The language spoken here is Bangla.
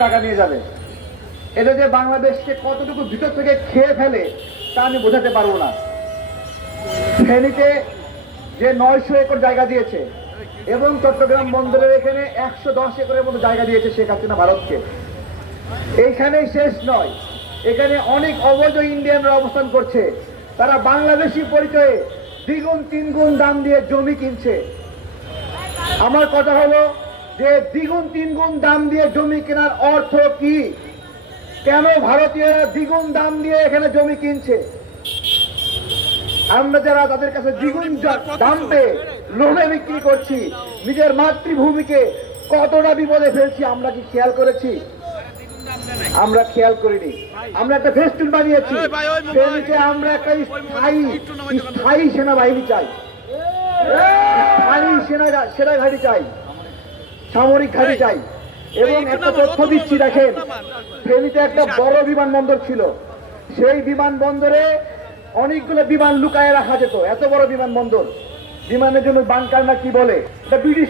টাকা নিয়ে যাবে। এটা যে বাংলাদেশকে কতটুকু ভিতর থেকে খেয়ে ফেলে, তা আমি বোঝাতে পারব না। ফেনীতে যে নয়শো একর জায়গা দিয়েছে এবং চট্টগ্রাম বন্দরের এখানে একশো দশ একরের মতো জায়গা দিয়েছে শেখ হাসিনা ভারতকে। এইখানেই শেষ নয়। এখানে অনেক অবৈধ ইন্ডিয়ানরা অবস্থান করছে। তারা বাংলাদেশি পরিচয়ে দ্বিগুণ, তিনগুণ দাম দিয়ে জমি কিনছে। আমার কথা হলো যে দ্বিগুণ তিনগুণ দাম দিয়ে জমি কেনার অর্থ কি? কেন ভারতীয়রা দ্বিগুণ দাম দিয়ে এখানে জমি কিনছে? আমরা যারা তাদের কাছে দ্বিগুণ দাম পেয়ে লোভে বিক্রি করছি নিজের মাতৃভূমিকে কতটা বিপদে ফেলছি আমরা কি খেয়াল করেছি? আমরা খেয়াল করিনি। আমরা একটা ফেস্টুন বানিয়েছি। আমরা একটা স্থায়ী স্থায়ী সেনাবাহিনী চাই। স্থায়ী সেনা সেনা ঘাঁটি চাই। সামরিক ঘাঁটি চাই। এবং একটা তথ্য দিচ্ছি দেখেন ফেনীতে একটা বড় বিমানবন্দর ছিল। সেই বিমানবন্দরে অনেকগুলো বিমান লুকায় রাখা যেত। এত বড় বিমানবন্দর। বিমানের জন্য বাংকার না কি বলে? এটা ব্রিটিশ